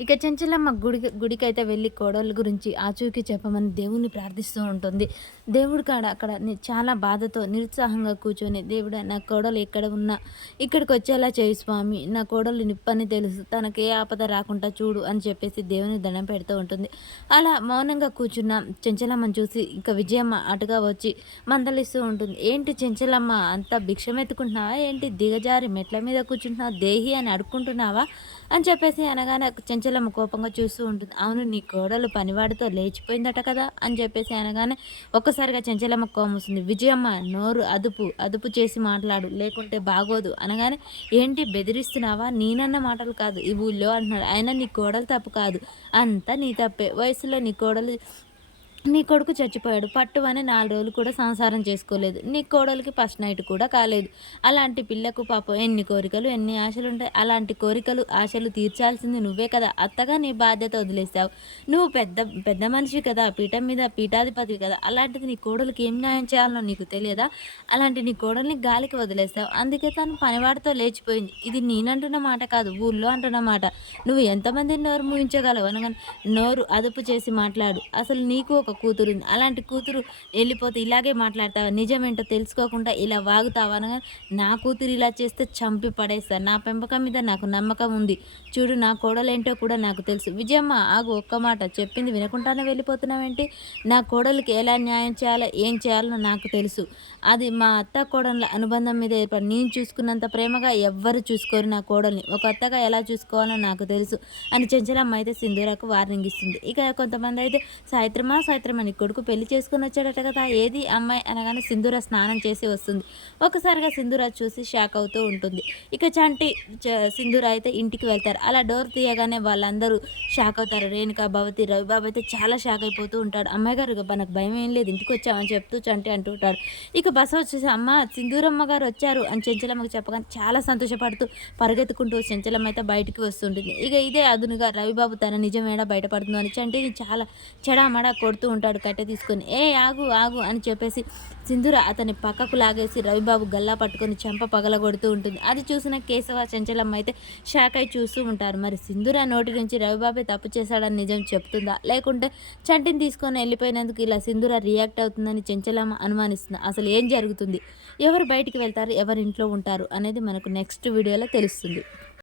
ఇక చెంచలమ్మ గుడికైతే వెళ్ళి కోడళ్ళ గురించి ఆచూకీ చెప్పమని దేవుణ్ణి ప్రార్థిస్తూ ఉంటుంది. దేవుడు కాడ అక్కడ చాలా బాధతో నిరుత్సాహంగా కూర్చొని, దేవుడా నా కోడలు ఎక్కడ ఉన్నా ఇక్కడికొచ్చేలా చేయి స్వామి. నా కోడలు నిప్పని తెలుసు. తనకి ఏ ఆపద రాకుండా చూడు అని చెప్పేసి దేవుని దండం పెడుతూ ఉంటుంది. అలా మౌనంగా కూర్చున్న చెంచలమ్మని చూసి ఇక విజయమ్మ అటుగా వచ్చి మందలిస్తూ ఉంటుంది. ఏంటి చెంచలమ్మ అంతా భిక్షమెత్తుకుంటున్నావా ఏంటి? దిగజారి మెట్ల మీద కూర్చుంటున్నావా? దేహి అని అడుక్కుంటున్నావా? అని చెప్పేసి అనగానే చెంచలమ్మ కోపంగా చూస్తూ ఉంటుంది. అవును నీ కోడలు పనివాడితో లేచిపోయిందట కదా అని చెప్పేసి అనగానే ఒక్కసారిగా చెంచలమ్మ కోపం వస్తుంది. విజయమ్మ నోరు అదుపు చేసి మాట్లాడు లేకుంటే బాగోదు అనగానే ఏంటి బెదిరిస్తున్నావా? నేనన్న మాటలు కాదు ఈ ఊళ్ళో అంటున్నాడు. అయినా నీ కోడలు తప్పు కాదు, అంతా నీ తప్పే. వయసులో నీ కొడుకు చచ్చిపోయాడు. పట్టువని 4 రోజులు కూడా సంసారం చేసుకోలేదు. నీ కోడలికి ఫస్ట్ నైట్ కూడా కాలేదు. అలాంటి పిల్లకు పాపం ఎన్ని కోరికలు, ఎన్ని ఆశలుంటాయి. అలాంటి కోరికలు, ఆశలు తీర్చాల్సింది నువ్వే కదా! అత్తగా నీ బాధ్యత వదిలేసావు. నువ్వు పెద్ద పెద్ద మనిషివి కదా! పీఠం మీద పీఠాధిపతివి కదా! అలాంటిది నీ కోడలికి ఏం న్యాయం చేయాలో నీకు తెలియదా? అలాంటి నీ కోడల్ని గాలికి వదిలేసావు. అందుకే తను పనివాడితో లేచిపోయింది. ఇది నేనంటున్న మాట కాదు, ఊళ్ళో అంటున్న మాట. నువ్వు ఎంతమందిని నోరు మూయించగలవు అనగానే నోరు అదుపు చేసి మాట్లాడు. అసలు నీకు ఒక కూతురుంది. అలాంటి కూతురు వెళ్ళిపోతే ఇలాగే మాట్లాడతావా? నిజమేంటో తెలుసుకోకుండా ఇలా వాగుతావా అనగా నా కూతురు ఇలా చేస్తే చంపి పడేస్తా. నా పెంపకం మీద నాకు నమ్మకం ఉంది. చూడు నా కోడలేంటో కూడా నాకు తెలుసు. విజయమ్మ ఆగు ఒక్క మాట. చెప్పింది వినకుండానే వెళ్ళిపోతున్నావేంటి? నా కోడలికి ఎలా న్యాయం చేయాలో, ఏం చేయాలో నాకు తెలుసు. అది మా అత్త కోడళ్ళ అనుబంధం మీద ఏర్పడి నేను చూసుకున్నంత ప్రేమగా ఎవ్వరు చూసుకోరు నా కోడల్ని. ఒక అత్తగా ఎలా చూసుకోవాలో నాకు తెలుసు అని చెంచలమ్మ అయితే సింధూరకు వార్నింగ్ ఇస్తుంది. ఇక కొంతమంది అయితే సాయిత్రమా నీ కొడుకు పెళ్లి చేసుకుని వచ్చాడట కదా, ఏది అమ్మాయి అనగానే సింధూర స్నానం చేసి వస్తుంది. ఒకసారిగా సింధూర చూసి షాక్ అవుతూ ఉంటుంది. ఇక చంటి సింధూర అయితే ఇంటికి వెళ్తారు. అలా డోర్ తీయగానే వాళ్ళందరూ షాక్ అవుతారు. రేణుక, భవతి, రవిబాబు అయితే చాలా షాక్ అయిపోతూ ఉంటాడు. అమ్మాయి గారు మనకు భయం ఏం లేదు, ఇంటికి వచ్చామని చెప్తూ చంటి అంటూ ఉంటాడు. ఇక బస వచ్చేసి అమ్మ సింధూరమ్మ గారు వచ్చారు అని చెంచలమ్మకి చెప్పగానే చాలా సంతోషపడుతూ పరిగెత్తుకుంటూ చెంచలమ్మ అయితే బయటికి వస్తుంటుంది. ఇక ఇదే అదునుగా రవిబాబు తన నిజమేడా బయటపడుతుందో అని చంటిని చాలా చెడామడా కొడుతూ ఉంటాడు కట్టె తీసుకొని. ఏ ఆగు ఆగు అని చెప్పేసి సింధూర అతని పక్కకు లాగేసి రవిబాబు గల్లా పట్టుకొని చెంప పగలగొడుతూ ఉంటుంది. అది చూసిన కేశవ, చెంచలమ్మ అయితే షాక్ అయి చూస్తూ ఉంటారు. మరి సింధూర నోటి నుంచి రవిబాబే తప్పు చేశాడని నిజం చెప్తుందా, లేకుంటే చంటిని తీసుకొని వెళ్ళిపోయినందుకు ఇలా సింధూర రియాక్ట్ అవుతుందని చెంచలమ్మ అనుమానిస్తుంది. అసలు ఏం జరుగుతుంది, ఎవరు బయటికి వెళ్తారు, ఎవరు ఇంట్లో ఉంటారు అనేది మనకు నెక్స్ట్ వీడియోలో తెలుస్తుంది.